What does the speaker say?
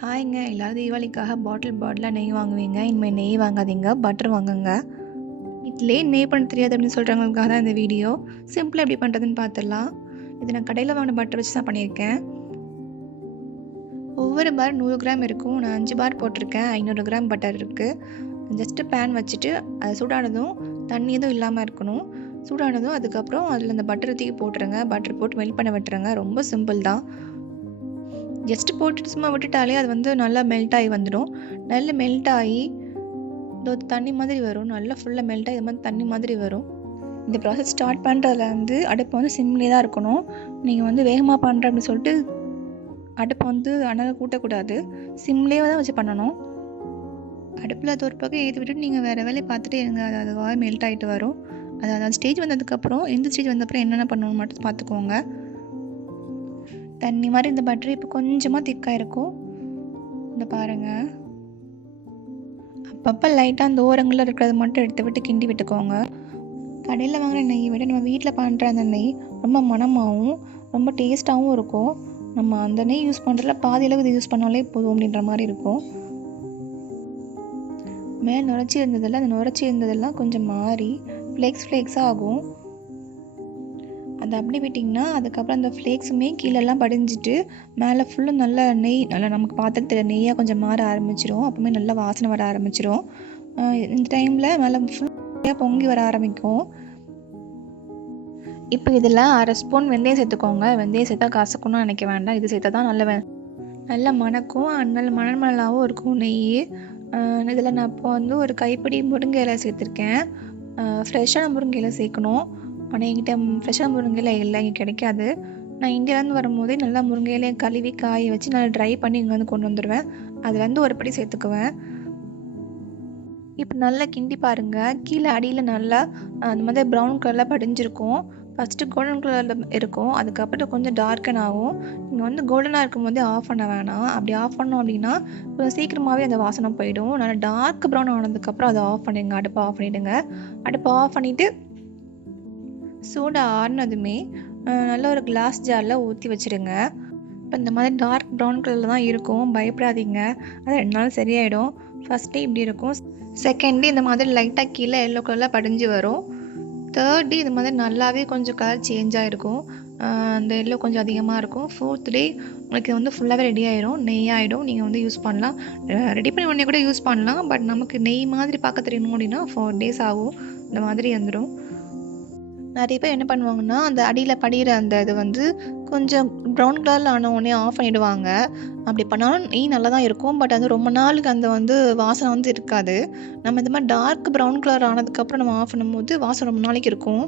ஹாய்ங்க. எல்லாரும் தீபாவளிக்காக பாட்டிலா நெய் வாங்குவீங்க. இனிமேல் நெய் வாங்காதீங்க, பட்டர் வாங்குங்க. வீட்டிலேயே நெய் பண்ண தெரியாது அப்படின்னு சொல்கிறவங்களுக்காக தான் இந்த வீடியோ. சிம்பிளாக எப்படி பண்ணுறதுன்னு பார்த்துடலாம். இது நான் கடையில் வாங்கின பட்டர் வச்சு தான் பண்ணியிருக்கேன். ஒவ்வொரு பார் 100 கிராம் இருக்கும். நான் 5 பார் போட்டிருக்கேன். 500 கிராம் பட்டர் இருக்குது. ஜஸ்ட்டு பேன் வச்சுட்டு அது சூடானதும் தண்ணி எதுவும் இல்லாமல் இருக்கணும். சூடானதும் அதுக்கப்புறம் அதில் அந்த பட்டரை தூக்கி போட்டுருங்க. பட்டர் போட்டு மெல்ட் பண்ண விட்டுருங்க. ரொம்ப சிம்பிள் தான். ஜஸ்ட்டு போட்டுட்டு சும்மா விட்டுட்டாலே அது வந்து நல்லா மெல்ட் ஆகி வந்துடும். நல்லா மெல்ட் ஆகி இதோ தண்ணி மாதிரி வரும். நல்லா ஃபுல்லாக மெல்ட் ஆகி இது மாதிரி தண்ணி மாதிரி வரும். இந்த ப்ராசஸ் ஸ்டார்ட் பண்ணுறதுல வந்து அடுப்பு வந்து சிம்லேயே தான் இருக்கணும். நீங்கள் வந்து வேகமாக பண்ணுற அப்படின்னு சொல்லிட்டு அடுப்பை வந்து அனலை கூட்டக்கூடாது. சிம்லேயே தான் வச்சு பண்ணணும். அடுப்பில் அது ஒரு பக்கம் ஏற்றி விட்டுட்டு நீங்கள் வேறு வேலையை பார்த்துட்டே இருங்க. அதுவாக மெல்ட் ஆகிட்டு வரும். அது ஸ்டேஜ் வந்ததுக்கப்புறம் இந்த ஸ்டேஜ் வந்ததுக்கப்புறம் என்னென்ன பண்ணணும்னு மட்டும் பார்த்துக்கோங்க. தண்ணி மாதிரி இந்த பட்டர் இப்போ கொஞ்சமாக திக்காக இருக்கும். இந்த பாருங்கள். அப்பப்போ லைட்டாக அந்த ஓரங்களில் இருக்கிறத மட்டும் எடுத்து விட்டு கிண்டி விட்டுக்கோங்க. கடையில் வாங்குகிற நெய்யை விட நம்ம வீட்டில் பண்ணுற அந்த நெய் ரொம்ப மணமாகவும் ரொம்ப டேஸ்ட்டாகவும் இருக்கும். நம்ம அந்த நெய் யூஸ் பண்ணுறதுல பாதி அளவு இது யூஸ் பண்ணாலே போதும் அப்படின்ற மாதிரி இருக்கும். மேலே நுரைச்சி இருந்ததெல்லாம் அந்த நுரைச்சி இருந்ததெல்லாம் கொஞ்சம் மாறி ஃப்ளேக்ஸாக ஆகும். அதை அப்படி விட்டிங்கன்னா அதுக்கப்புறம் அந்த ஃப்ளேக்ஸுமே கீழெல்லாம் படிஞ்சிட்டு மேலே ஃபுல்லும் நல்ல நெய் நல்லா நமக்கு பார்த்துட்டு நெய்யாக கொஞ்சம் மாற ஆரம்பிச்சிடும். அப்போவுமே நல்லா வாசனை வர ஆரம்பிச்சிடும். இந்த டைமில் மேலே ஃபுல்லாக பொங்கி வர ஆரம்பிக்கும். இப்போ இதில் 1/2 ஸ்பூன் வெந்தயம் சேர்த்துக்கோங்க. வெந்தயம் சேர்த்தா கசக்கணும்னு நினைக்க வேண்டாம். இது சேர்த்தா தான் நல்ல மணக்கும், நல்ல மணமணலாகவும் இருக்கும் நெய். இதில் நான் இப்போ வந்து ஒரு கைப்பிடி முருங்கை இலை சேர்த்துருக்கேன். ஃப்ரெஷ்ஷான முருங்கை இலை சேர்க்கணும். ஆனால் என்கிட்ட ஃப்ரெஷ்ஷான முருங்கை இலை இல்லை, இங்கே கிடைக்காது. நான் இந்தியாவிலேருந்து வரும்போதே நல்லா முருங்கை இலையை கழுவி காய வச்சு நல்லா ட்ரை பண்ணி இங்கே வந்து கொண்டு வந்துடுவேன். அதுலேருந்து ஒரு படி சேர்த்துக்குவேன். இப்போ நல்லா கிண்டி பாருங்கள். கீழே அடியில் நல்லா அந்த மாதிரி ப்ரௌன் கலரில் படிஞ்சிருக்கும். ஃபஸ்ட்டு கோல்டன் கலரில் இருக்கும். அதுக்கப்புறம் கொஞ்சம் டார்க்கன் ஆகும். நீங்கள் வந்து கோல்டனாக இருக்கும் போதே ஆஃப் பண்ண வேணாம். அப்படி ஆஃப் பண்ணோம் அப்படின்னா கொஞ்சம் சீக்கிரமாகவே அந்த வாசனை போயிடும். நல்லா டார்க் ப்ரௌன் ஆனதுக்கப்புறம் அதை ஆஃப் பண்ணிடுங்க. அடுப்பை ஆஃப் பண்ணிவிடுங்க. அடுப்பை ஆஃப் பண்ணிவிட்டு சூடு ஆறுனதுமே நல்ல ஒரு கிளாஸ் ஜாரில் ஊற்றி வச்சுருங்க. இப்போ இந்த மாதிரி டார்க் ப்ரௌன் கலரில் தான் இருக்கும். பயப்படாதீங்க, அது 2 நாள் சரியாயிடும். ஃபஸ்ட் டே இப்படி இருக்கும். செகண்ட் டே இந்த மாதிரி லைட்டாக கீழே எல்லோ கலரில் படிஞ்சு வரும். தேர்ட் டே இந்த மாதிரி நல்லாவே கொஞ்சம் கலர் சேஞ்ச் ஆகிருக்கும். அந்த எல்லோ கொஞ்சம் அதிகமாக இருக்கும். 4th டே உங்களுக்கு வந்து ஃபுல்லாகவே ரெடி ஆகிடும். நெய் ஆகிடும். நீங்கள் வந்து யூஸ் பண்ணலாம். ரெடி பண்ணி உடனே கூட யூஸ் பண்ணலாம். பட் நமக்கு நெய் மாதிரி பார்க்க தெரியணும் அப்படின்னா 4 days ஆகும். இந்த மாதிரி வந்துடும். நிறைய பேர் என்ன பண்ணுவாங்கன்னா அந்த அடியில் படிகிற அந்த இது வந்து கொஞ்சம் ப்ரௌன் கலரில் ஆன உடனே ஆஃப் பண்ணிவிடுவாங்க. அப்படி பண்ணாலும் நெய் நல்லா தான் இருக்கும். பட் அது ரொம்ப நாளுக்கு அந்த வந்து வாசனை வந்து இருக்காது. நம்ம இந்த மாதிரி டார்க் ப்ரௌன் கலர் ஆனதுக்கப்புறம் நம்ம ஆஃப் பண்ணும்போது வாசனை ரொம்ப நாளைக்கு இருக்கும்.